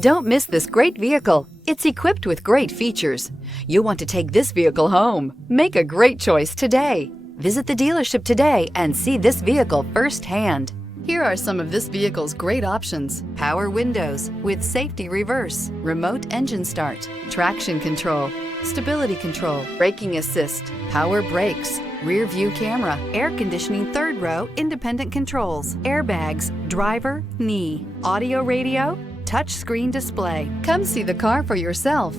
Don't miss this great vehicle. It's equipped with great features. You'll want to take this vehicle home. Make a great choice today. Visit the dealership today and see this vehicle firsthand. Here are some of this vehicle's great options: power windows with safety reverse, remote engine start, traction control, stability control, braking assist, power brakes, rear view camera, air conditioning third row independent controls, airbags, driver, knee, audio radio, touch screen display. Come see the car for yourself.